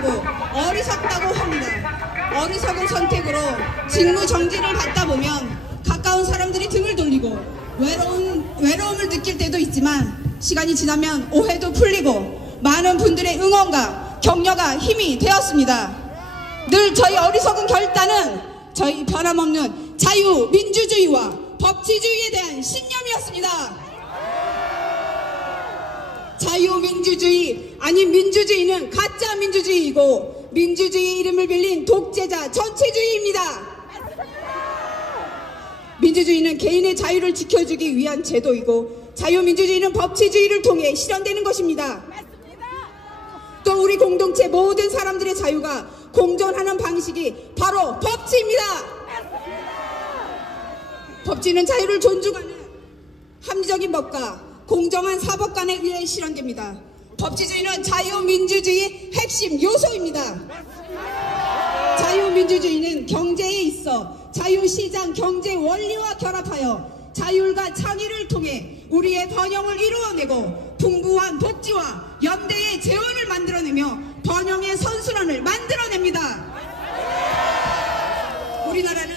하고 어리석다고 합니다. 어리석은 선택으로 직무 정지를 받다 보면 가까운 사람들이 등을 돌리고 외로움을 느낄 때도 있지만 시간이 지나면 오해도 풀리고 많은 분들의 응원과 격려가 힘이 되었습니다. 늘 저희 어리석은 결단은 저희 변함없는 자유민주주의와 법치주의에 대한 신념이었습니다. 자유민주주의 아닌 민주주의는 가짜 민주주의이고 민주주의 이름을 빌린 독재자 전체주의입니다. 민주주의는 개인의 자유를 지켜주기 위한 제도이고 자유민주주의는 법치주의를 통해 실현되는 것입니다. 또 우리 공동체 모든 사람들의 자유가 공존하는 방식이 바로 법치입니다. 법치는 자유를 존중하는 합리적인 법과 공정한 사법관에 의해 실현됩니다. 법치주의는 자유민주주의의 핵심 요소입니다. 자유민주주의는 경제에 있어 자유시장 경제 원리와 결합하여 자율과 창의를 통해 우리의 번영을 이루어내고 풍부한 복지와 연대의 재원을 만들어내며 번영의 선순환을 만들어냅니다. 우리나라는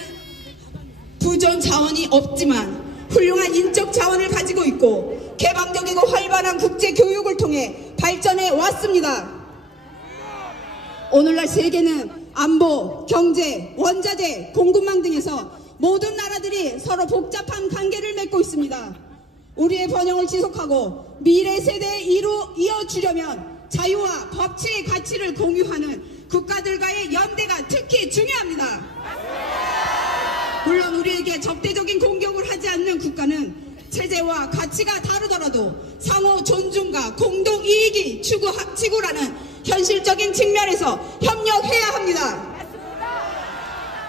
부존 자원이 없지만 훌륭한 인적 자원을 가지고 있고 개방적이고 활발한 국제 교육을 통해 발전해 왔습니다. 오늘날 세계는 안보, 경제, 원자재, 공급망 등에서 모든 나라들이 서로 복잡한 관계를 맺고 있습니다. 우리의 번영을 지속하고 미래 세대에 이어주려면 자유와 법치의 가치를 공유하는 국가들과의 연대가 특히 중요합니다. 물론 우리에게 적대적인 공격을 하지 않는 국가는 체제와 가치가 다르더라도 상호 존중과 공동 이익이 추구라는 현실적인 측면에서 협력해야 합니다.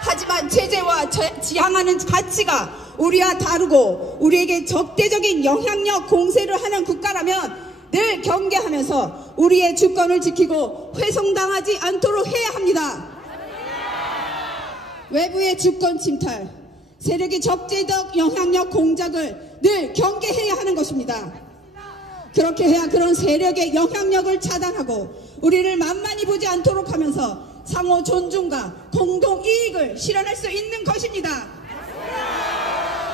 하지만 체제와 지향하는 가치가 우리와 다르고 우리에게 적대적인 영향력 공세를 하는 국가라면 늘 경계하면서 우리의 주권을 지키고 훼손당하지 않도록 해야 합니다. 외부의 주권 침탈, 세력의 적재적 영향력 공작을 늘 경계해야 하는 것입니다. 그렇게 해야 그런 세력의 영향력을 차단하고 우리를 만만히 보지 않도록 하면서 상호 존중과 공동 이익을 실현할 수 있는 것입니다.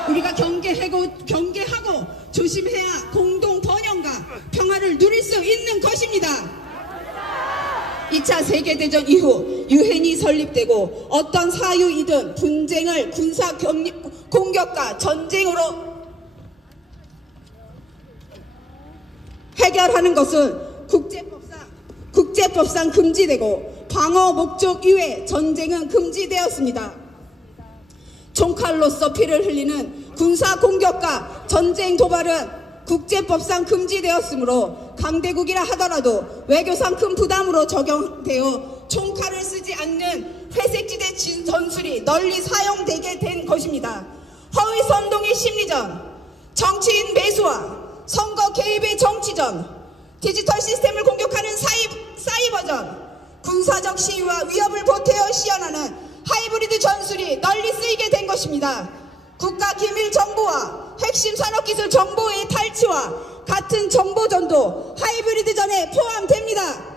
우리가 경계하고 조심해야 공동 번영과 평화를 누릴 수 있는 것입니다. 2차 세계대전 이후 유엔이 설립되고 어떤 사유이든 분쟁을 군사 공격과 전쟁으로 해결하는 것은 국제법상 금지되고 방어 목적 이외 전쟁은 금지되었습니다. 총칼로서 피를 흘리는 군사 공격과 전쟁 도발은 국제법상 금지되었으므로 강대국이라 하더라도 외교상 큰 부담으로 적용되어 총칼을 쓰지 않는 회색지대 전술이 널리 사용되게 된 것입니다. 허위 선동의 심리전, 정치인 매수와 선거 개입의 정치전, 디지털 시스템을 공격하는 사이버전, 군사적 시위와 위협을 보태어 시연하는 하이브리드 전술이 널리 쓰이게 된 것입니다. 국가 기밀 정보와 핵심 산업기술 정보의 탈취와 같은 정보전도 하이브리드전에 포함됩니다.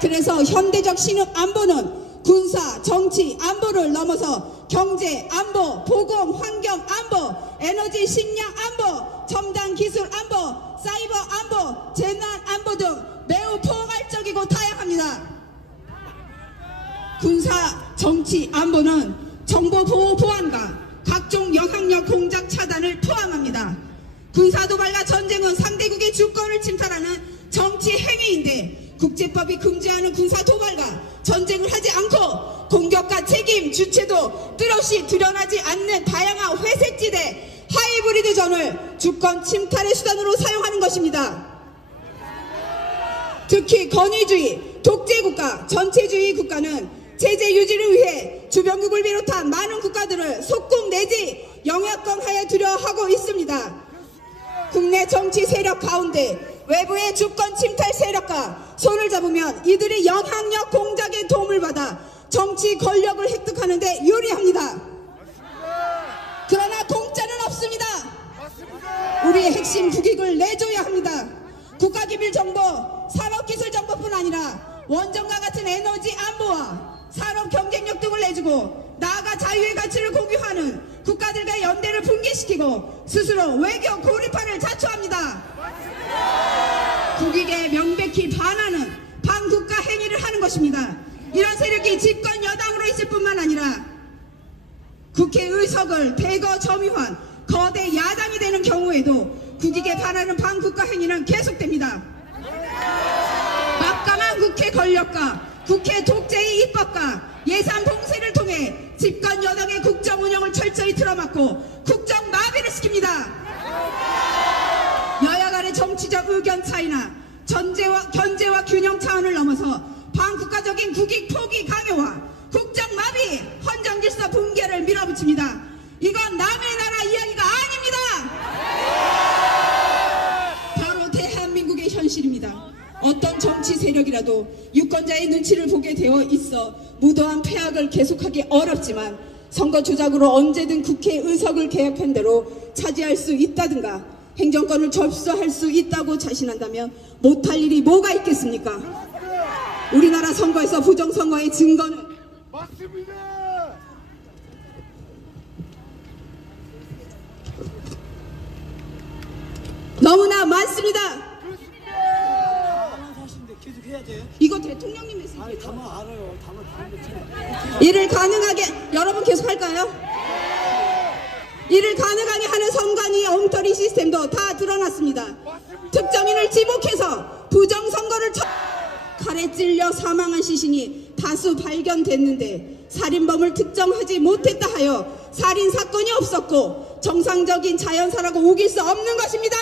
그래서 현대적 신흥 안보는 군사, 정치, 안보를 넘어서 경제, 안보, 보건, 환경, 안보, 에너지, 식량, 안보, 첨단 기술, 안보, 사이버, 안보, 재난, 안보 등 매우 포괄적이고 다양합니다. 군사, 정치, 안보는 정보 보호 보안과 각종 영향력 공작 차단을 포함합니다. 군사 도발과 전쟁은 상대국의 주권을 침탈하는 정치 행위인데 국제법이 금지하는 군사 도발과 전쟁을 하지 않고 공격과 책임, 주체도 뚜렷이 드러나지 않는 다양한 회색지대 하이브리드전을 주권 침탈의 수단으로 사용하는 것입니다. 특히 권위주의, 독재국가, 전체주의 국가는 제재 유지를 위해 주변국을 비롯한 많은 국가들을 속국 내지 영향권 하에 두려워하고 있습니다. 국내 정치 세력 가운데 외부의 주권 침탈 세력과 손을 잡으면 이들의 영향력 공작에 도움을 받아 정치 권력을 획득하는 데 유리합니다. 그러나 공짜는 없습니다. 우리의 핵심 국익을 내줘야 합니다. 국가기밀정보, 산업기술정보 것뿐 아니라 원전과 같은 에너지 안보와 산업 경쟁력 등을 내주고 나아가 자유의 가치를 공유하는 국가들과 연대를 붕괴시키고 스스로 외교 고립화를 자초합니다. 국익에 명백히 반하는 반국가 행위를 하는 것입니다. 이런 세력이 집권 여당으로 있을 뿐만 아니라 국회 의석을 대거 점유한 거대 야당이 되는 경우에도 국익에 반하는 반국가 행위는 계속됩니다. 막강한 국회 권력과 국회 독재의 입법과 예산 봉쇄를 통해 집권 여당의 국정 운영을 철저히 틀어막고 국정 마비를 시킵니다. 여야 간의 정치적 의견 차이나 견제와 균형 차원을 넘어서 반국가적인 국익 포기 강요와 국정 마비, 헌정 질서 붕괴를 밀어붙입니다. 이건 남의 나라 이야기가 아닙니다. 바로 대한민국의 현실입니다. 어떤 정치 세력이라도 유권자의 눈치를 보게 되어 있어 무도한 폐악을 계속하기 어렵지만 선거 조작으로 언제든 국회 의석을 계획한 대로 차지할 수 있다든가 행정권을 접수할 수 있다고 자신한다면 못할 일이 뭐가 있겠습니까? 우리나라 선거에서 부정선거의 증거는 맞습니다. 너무나 많습니다. 계속 해야 돼. 이거 대통령님 메시지예요. 아니, 담아 알아요. 담아 이를 가능하게 여러분 계속 할까요? 이를 가능하게 하는 선관위 엉터리 시스템도 다 드러났습니다. 특정인을 지목해서 부정선거를 칼에 찔려 사망한 시신이 다수 발견됐는데 살인범을 특정하지 못했다 하여 살인사건이 없었고 정상적인 자연사라고 우길 수 없는 것입니다.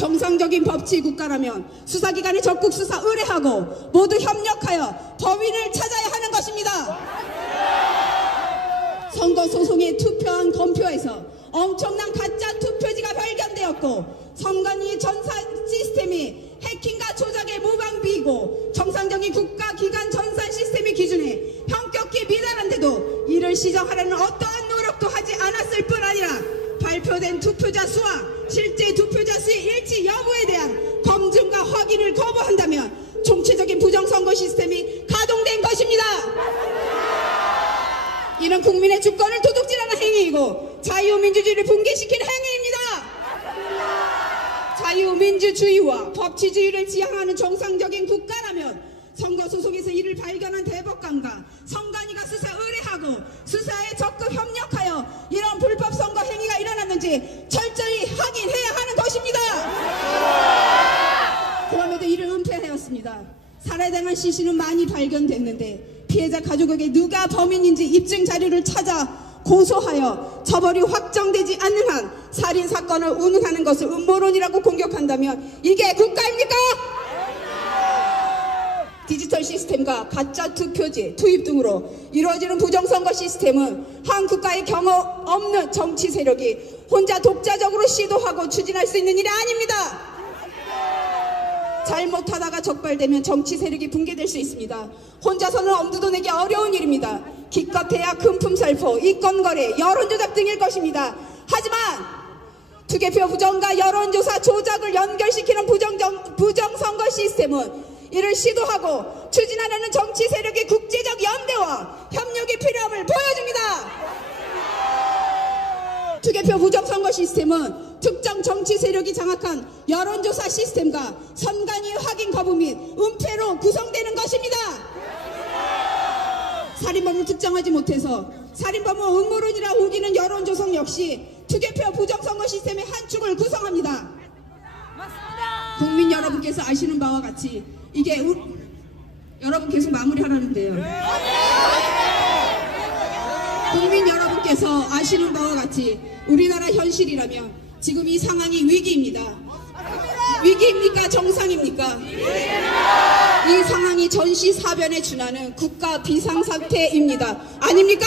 정상적인 법치 국가라면 수사기관에 적극 수사 의뢰하고 모두 협력하여 범인을 찾아야 하는 것입니다. 선거소송에 투표한 검표에서 엄청난 가짜 투표지가 발견되었고 선관위 전산 시스템이 해킹과 조작의 무방비이고 정상적인 국가기관 전산 시스템의 기준에 현격히 미달한데도 이를 시정하려는 어떠한 노력도 하지 않았을 뿐 아니라 발표된 투표자 수와 실제 투표자 수의 일치 여부에 대한 검증과 확인을 거부한다면 총체적인 부정선거 시스템이 가동된 것입니다. 이는 국민의 주권을 도둑질하는 행위이고 자유민주주의를 붕괴시키는 행위입니다. 자유민주주의와 법치주의를 지향하는 정상적인 국가라면 선거소송에서 이를 발견한 대법관과 선관위가 수사 의뢰하고 수사에 적극 협력하여 이런 불법 선거 행위가 일어났는지 철저히 확인해야 하는 것입니다. 그럼에도 이를 은폐하였습니다. 살해당한 시신은 많이 발견됐는데 피해자 가족에게 누가 범인인지 입증 자료를 찾아 고소하여 처벌이 확정되지 않는 한 살인사건을 운운하는 것을 음모론이라고 공격한다면 이게 국가입니까? 디지털 시스템과 가짜 투표지 투입 등으로 이루어지는 부정선거 시스템은 한 국가의 경험 없는 정치 세력이 혼자 독자적으로 시도하고 추진할 수 있는 일이 아닙니다. 잘못하다가 적발되면 정치 세력이 붕괴될 수 있습니다. 혼자서는 엄두도 내기 어려운 일입니다. 기껏해야 금품살포, 이권거래, 여론조작 등일 것입니다. 하지만 투개표 부정과 여론조사 조작을 연결시키는 부정선거 시스템은 이를 시도하고 추진하려는 정치 세력의 국제적 연대와 협력이 필요함을 보여줍니다. 투개표 부정선거 시스템은 특정 정치 세력이 장악한 여론조사 시스템과 선관위 확인 거부 및 은폐로 구성되는 것입니다. 살인범을 특정하지 못해서 살인범은 음모론이라 우기는 여론조성 역시 투개표 부정선거 시스템의 한 축을 구성합니다. 국민 여러분께서 아시는 바와 같이 이게 여러분 계속 마무리하라는데요. 국민 여러분께서 아시는 바와 같이 우리나라 현실이라면 지금 이 상황이 위기입니다. 위기입니까? 정상입니까? 이 상황이 전시사변에 준하는 국가 비상사태입니다. 아닙니까?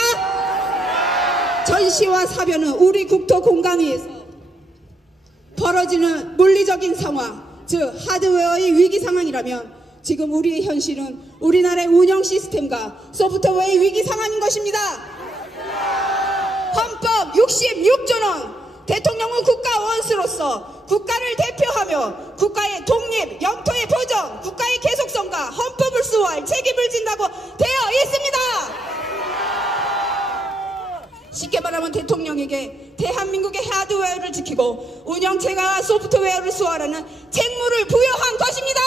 전시와 사변은 우리 국토 공간위에서 벌어지는 물리적인 상황, 즉 하드웨어의 위기 상황이라면 지금 우리의 현실은 우리나라의 운영 시스템과 소프트웨어의 위기 상황인 것입니다. 헌법 66조는 대통령은 국가 원수로서 국가를 대표하며 국가의 독립, 영토의 보전, 국가의 계속성과 헌법을 수호할 책임을 진다고 되어 있습니다. 쉽게 말하면 대통령에게 대한민국의 하드웨어를 지키고 운영체계와 소프트웨어를 수호하라는 책무를 부여한 것입니다.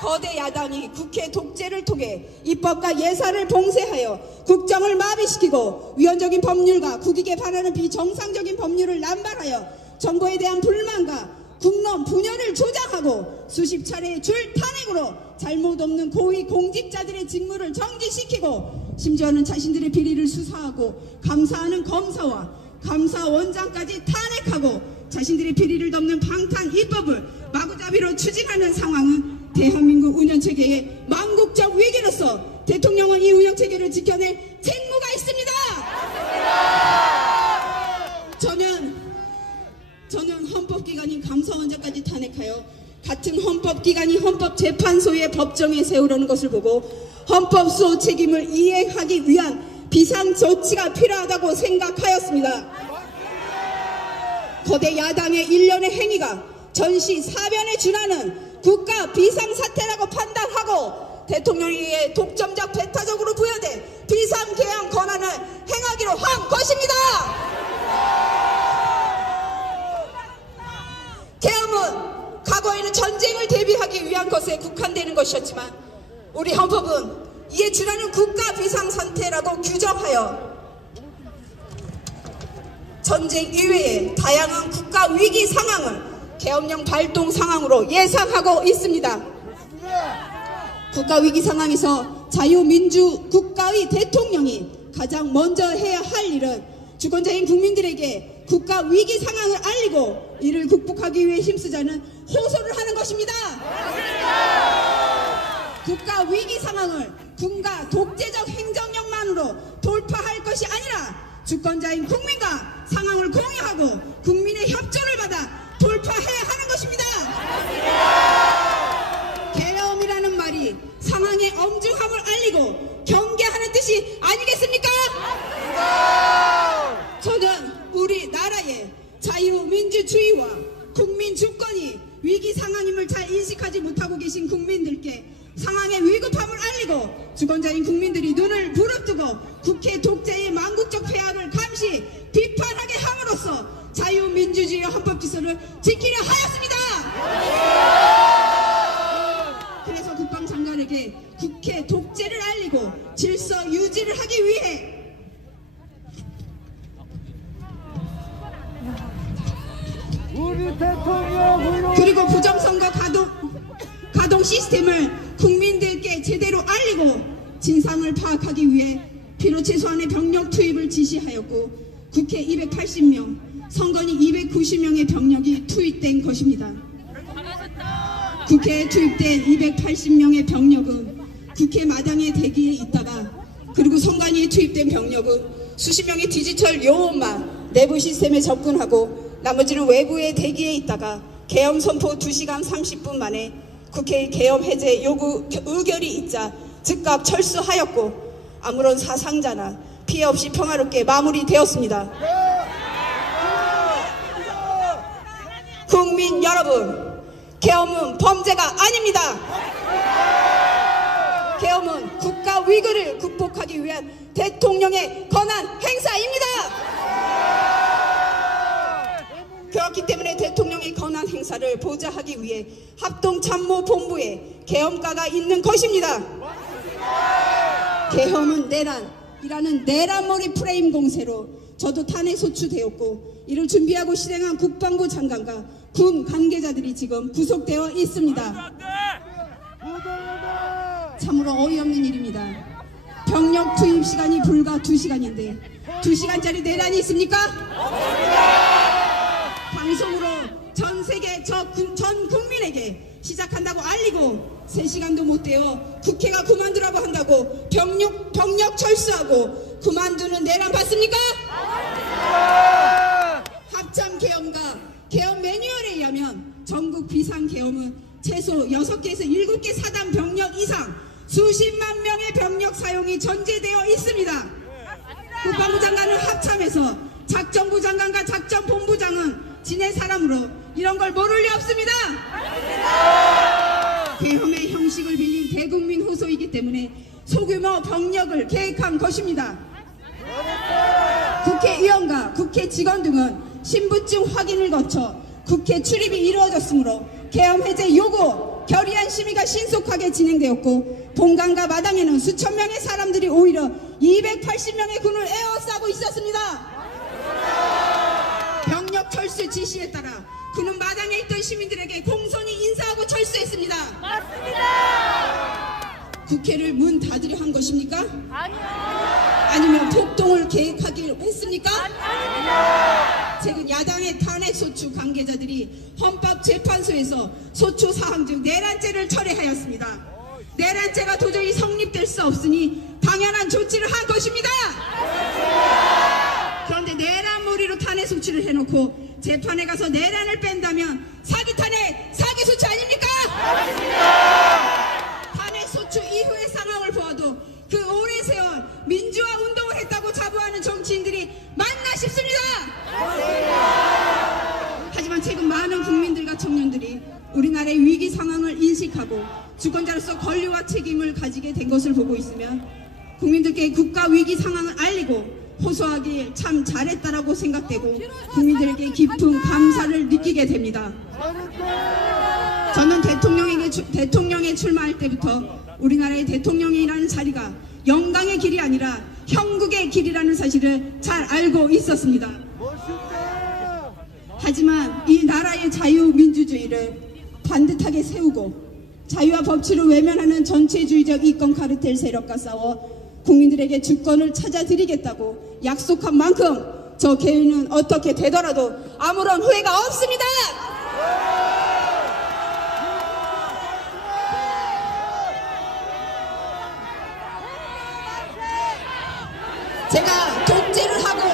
거대 야당이 국회 독재를 통해 입법과 예산을 봉쇄하여 국정을 마비시키고 위헌적인 법률과 국익에 반하는 비정상적인 법률을 남발하여 정부에 대한 불만과 국론 분열을 조장하고 수십 차례의 줄 탄핵으로 잘못 없는 고위 공직자들의 직무를 정지시키고 심지어는 자신들의 비리를 수사하고 감사하는 검사와 감사원장까지 탄핵하고 자신들의 비리를 덮는 방탄 입법을 마구잡이로 추진하는 상황은 대한민국 운영체계의 망국적 위기로서 대통령은 이 운영체계를 지켜낼 책무가 있습니다. 저는 헌법기관인 감사원장까지 탄핵하여 같은 헌법기관이 헌법재판소의 법정에 세우려는 것을 보고 헌법수호 책임을 이행하기 위한 비상조치가 필요하다고 생각하였습니다. 거대 야당의 일련의 행위가 전시 사변에 준하는 국가 비상사태라고 판단하고 대통령에게 독점적 배타적으로 부여된 비상개헌 권한을 행하기로 한 것입니다. 개헌은 과거에는 전쟁을 대비하기 위한 것에 국한되는 것이었지만 우리 헌법은 이에 준하는 국가 비상사태라고 규정하여 전쟁 이외의 다양한 국가 위기 상황을 계엄령 발동 상황으로 예상하고 있습니다. 국가 위기 상황에서 자유민주 국가의 대통령이 가장 먼저 해야 할 일은 주권자인 국민들에게 국가 위기 상황을 알리고 이를 극복하기 위해 힘쓰자는 호소를 하는 것입니다. 국가 위기 상황을 군과 독재적 행정력만으로 돌파할 것이 아니라 주권자인 국민과 상황을 공유하고 국민의 협조를 받아 돌파해야 하는 것입니다. 계엄이라는 말이 상황의 엄중함을 알리고 경계하는 뜻이 아니겠습니까? 저는 우리나라의 자유민주주의와 국민주권이 위기 상황임을 잘 인식하지 못하고 계신 국민들께 상황의 위급함을 알리고 주권자인 국민들이 눈을 부릅뜨고 국회 독재의 망국적 폐악을 감시 비판하게 함으로써 자유민주주의의 헌법질서를 지키려 하였습니다. 그래서 국방장관에게 국회 독재를 알리고 질서 유지를 하기 위해 그리고 부정선거 가동 시스템을 국민들께 제대로 알리고 진상을 파악하기 위해 필요 최소한의 병력 투입을 지시하였고 국회 280명, 선관위 290명의 병력이 투입된 것입니다. 국회에 투입된 280명의 병력은 국회 마당에 대기에 있다가 그리고 선관위에 투입된 병력은 수십 명의 디지털 요원만 내부 시스템에 접근하고 나머지는 외부에 대기에 있다가 계엄 선포 2시간 30분 만에 국회의 계엄 해제 요구 의결이 있자 즉각 철수하였고 아무런 사상자나 피해 없이 평화롭게 마무리되었습니다. 국민 여러분, 계엄은 범죄가 아닙니다. 계엄은 국가 위기를 극복하기 위한 대통령의 권한 행사입니다. 그렇기 때문에 대통령의 권한 행사를 보좌하기 위해 합동참모본부에 계엄과가 있는 것입니다. 계엄은 내란이라는 내란머리 프레임 공세로 저도 탄핵 소추되었고 이를 준비하고 실행한 국방부 장관과 군 관계자들이 지금 구속되어 있습니다. 참으로 어이없는 일입니다. 병력 투입 시간이 불과 2시간인데 2시간짜리 내란이 있습니까? 방송으로 전 세계 전 국민에게 시작한다고 알리고 3시간도 못 되어 국회가 그만두라고 한다고 병력 철수하고 그만두는 내란 봤습니까? 합참 계엄과 계엄 매뉴얼에 의하면 전국 비상 계엄은 최소 6개에서 7개 사단 병력 이상 수십만 명의 병력 사용이 전제되어 있습니다. 국방부 장관은 합참에서 작전부 장관과 작전본부장은 지네 사람으로 이런 걸 모를 리 없습니다. 계엄의 형식을 빌린 대국민 호소이기 때문에 소규모 병력을 계획한 것입니다. 국회의원과 국회 직원 등은 신분증 확인을 거쳐 국회 출입이 이루어졌으므로 계엄 해제 요구 결의안 심의가 신속하게 진행되었고 본관과 마당에는 수천 명의 사람들이 오히려 280명의 군을 에워싸고 있었습니다. 병력 철수 지시에 따라 군은 마당에 있던 시민들에게 공손히 인사하고 철수했습니다. 맞습니다. 국회를 문 닫으려 한 것입니까? 아니요. 아니면 폭동을 계획하기로 했습니까? 아닙니다. 최근 야당의 탄핵소추 관계자들이 헌법재판소에서 소추 사항 중 내란죄를 철회하였습니다. 내란죄가 도저히 성립될 수 없으니 당연한 조치를 한 것입니다. 그런데 내란몰이로 탄핵소추를 해놓고 재판에 가서 내란을 뺀다면 사기 탄핵, 사기 소추 아닙니까? 탄핵소추 이후의 상황을 보아도 그 오랜 세월 민주화 운동을 했다고 자부하는 정치인들이 맞나 싶습니다. 하지만 최근 많은 국민들과 청년들이 우리나라의 위기 상황을 인식하고 주권자로서 권리와 책임을 가지게 된 것을 보고 있으면 국민들께 국가 위기 상황을 알리고 호소하길 참 잘했다라고 생각되고 국민들에게 깊은 감사를 느끼게 됩니다. 저는 대통령에 출마할 때부터 우리나라의 대통령이라는 자리가 영광의 길이 아니라 형국의 길이라는 사실을 잘 알고 있었습니다. 하지만 이 나라의 자유민주주의를 반듯하게 세우고 자유와 법치를 외면하는 전체주의적 이권 카르텔 세력과 싸워 국민들에게 주권을 찾아드리겠다고 약속한 만큼 저 개인은 어떻게 되더라도 아무런 후회가 없습니다. 제가 독재를 하고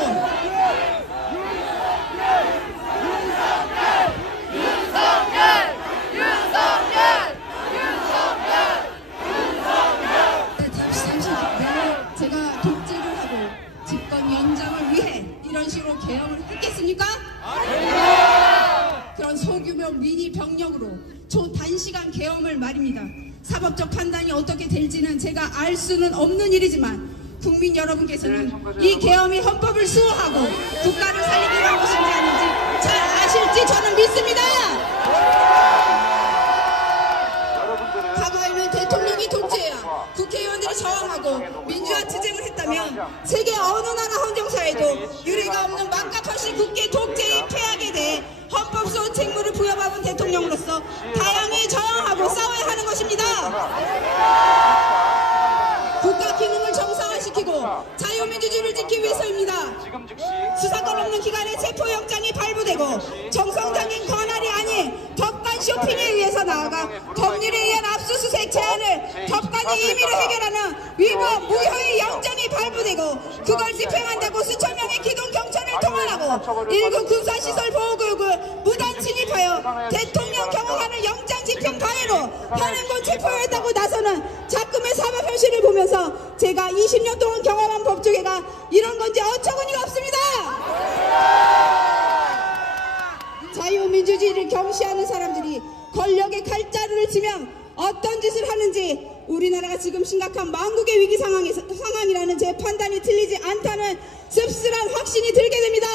제가 독재를 하고 집권 연장을 위해 이런 식으로 계엄을 했겠습니까? 그런 소규모 미니 병력으로 초단시간 계엄을 말입니다. 사법적 판단이 어떻게 될지는 제가 알 수는 없는 일이지만 국민 여러분께서는 이 계엄이 헌법을 수호하고 국가를 살리기 위한 것인지 아닌지 잘 아실지 저는 믿습니다. 과거에는 대통령이 독재야 국회의원들이 저항하고 민주화 투쟁을 했다면 세계 어느 나라 헌정사에도 유례가 없는 막가퍼시 국회 독재의 폐악에 대해 헌법소원 책무를 부여받은 대통령으로서 다양히 저항하고 싸워야 하는 것입니다. 국가 기능을 정상화시키고 자유민주주의를 지키기 위해서입니다. 수사권 없는 기관의 체포영장이 발부되고 정상적인 권한이 아닌 법관 쇼핑에 의해서 나아가 법률에 의한 압수수색 제한을 법관이 임의로 해결하는 위법 무효의 영장이 발부되고 그걸 집행한다고 수천 명의 기동 경찰을 동원하고 1급 군사시설 보호구역을 무단 침입하여 대통령 경호하는 영장 집행 방해로 현행권 체포했다고 나서는 작금의 사법 현실을 보면서 제가 20년 동안 경험한 법조계가 이런 건지 어처구니가 없습니다. 자유민주주의를 경시하는 사람들이 권력의 칼자루를 치면 어떤 짓을 하는지 우리나라가 지금 심각한 망국의 위기 상황이라는 제 판단이 틀리지 않다는 씁쓸한 확신이 들게 됩니다.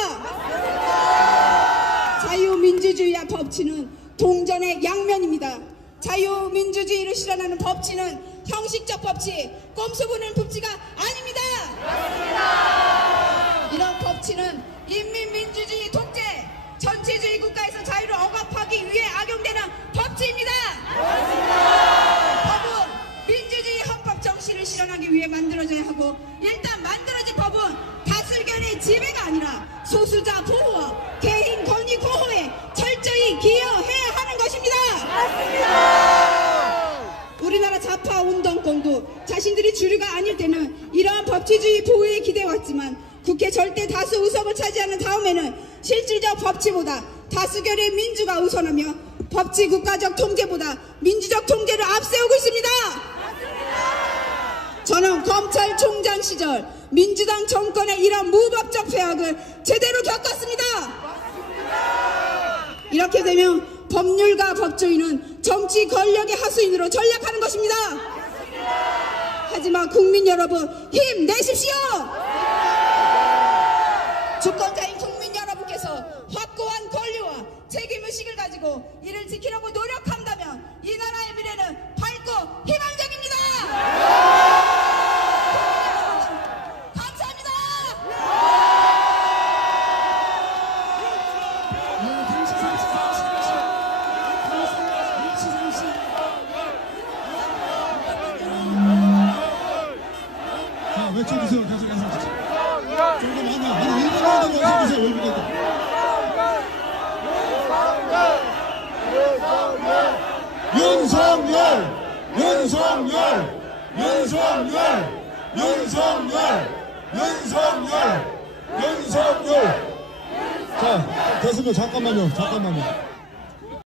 자유민주주의와 법치는 동전의 양면입니다. 자유민주주의를 실현하는 법치는 형식적 법치, 꼼수 부는 법치가 아닙니다. 이런 법치는 인민민주주의 독재, 전체주의 국가에서 자유를 억압하기 위해 악용되는 법치입니다. 법은 민주주의 헌법 정신을 실현하기 위해 만들어져야 하고 일단 만들어진 법은 다수결의 지배가 아니라 소수자 보호와 개인 권익 보호에 철저히 기여해야 하는 것입니다. 우리나라 좌파 운동권도 자신들이 주류가 아닐 때는 이러한 법치주의 보호에 기대왔지만 국회 절대 다수 의석을 차지하는 다음에는 실질적 법치보다 다수결의 민주가 우선하며 법치 국가적 통제보다 민주적 통제를 앞세우고 있습니다. 저는 검찰총장 시절 민주당 정권의 이런 무법적 폐악을 제대로 겪었습니다. 이렇게 되면 법률가 법조인은 정치 권력의 하수인으로 전락하는 것입니다. 하지만 국민 여러분, 힘내십시오. 주권자인 국민 여러분께서 확고한 권리와 책임의식을 가지고 이를 지키려고 노력한다면 이 나라의 미래는 밝고 희망적입니다. 감사합니다. 자, 외쳐주세요. 계속. 조금 한 1분만 더 외쳐주세요. 윤석열. 자, 됐습니다. 잠깐만요.